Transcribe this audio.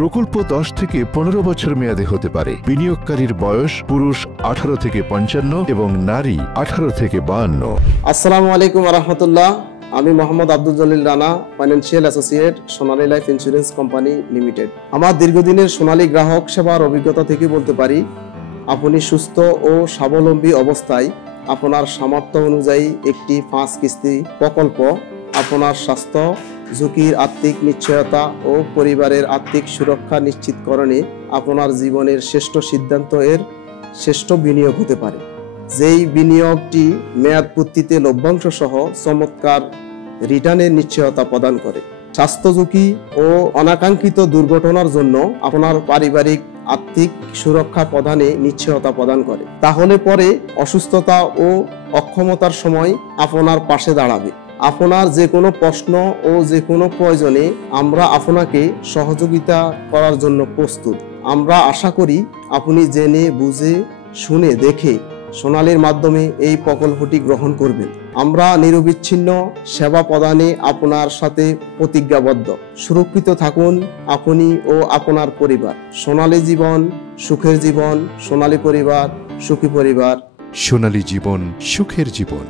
প্রকল্প 10 থেকে 15 বছর মেয়াদে হতে পারে। বিনিয়োগকারীর বয়স পুরুষ 18 থেকে 55 এবং নারী 18 থেকে 52। আসসালামু আলাইকুম ওয়া রাহমাতুল্লাহ। আমি মোহাম্মদ আব্দুল জলিল রানা, ফাইন্যান্সিয়াল অ্যাসোসিয়েট, সোনালী লাইফ ইন্স্যুরেন্স কোম্পানি লিমিটেড। আমার দীর্ঘদিনের সোনালী গ্রাহক সেবার অভিজ্ঞতা থেকে বলতে পারি, আপনি সুস্থ ও স্বাবলম্বী অবস্থায় আপনার সামর্থ্য অনুযায়ী একটি 5 কিস্তি প্রকল্প আপনার স্বাস্থ্য ঝুঁকির আর্থিক নিশ্চয়তা ও পরিবারের আর্থিক সুরক্ষা নিশ্চিতকরণে আপনার জীবনের শ্রেষ্ঠ সিদ্ধান্ত এর শ্রেষ্ঠ বিনিয়োগ হতে পারে। যেই বিনিয়োগটি মেয়াদপূর্তিতে লভ্যাংশ সহ চমৎকার রিটার্নের নিশ্চয়তা প্রদান করে। স্বাস্থ্য ঝুঁকি ও অনাকাঙ্ক্ষিত দুর্ঘটনার জন্য আপনার পারিবারিক আর্থিক সুরক্ষা প্রদানে নিশ্চয়তা প্রদান করে। তাহলে পরে অসুস্থতা ও অক্ষমতার সময় আপনার পাশে দাঁড়াবে। আপনার যে কোনো প্রশ্ন ও যে কোনো প্রয়োজনে আমরা আপনাকে সহযোগিতা করার জন্য প্রস্তুত। আমরা আশা করি আপনি জেনে বুঝে শুনে দেখে সোনালীর মাধ্যমে এই প্রকল্পটি গ্রহণ করবেন। আমরা নিরবিচ্ছিন্ন সেবা প্রদানে আপনার সাথে প্রতিজ্ঞাবদ্ধ। সুরক্ষিত থাকুন আপনি ও আপনার পরিবার। সোনালী জীবন, সুখের জীবন। সোনালী পরিবার, সুখী পরিবার। সোনালী জীবন, সুখের জীবন।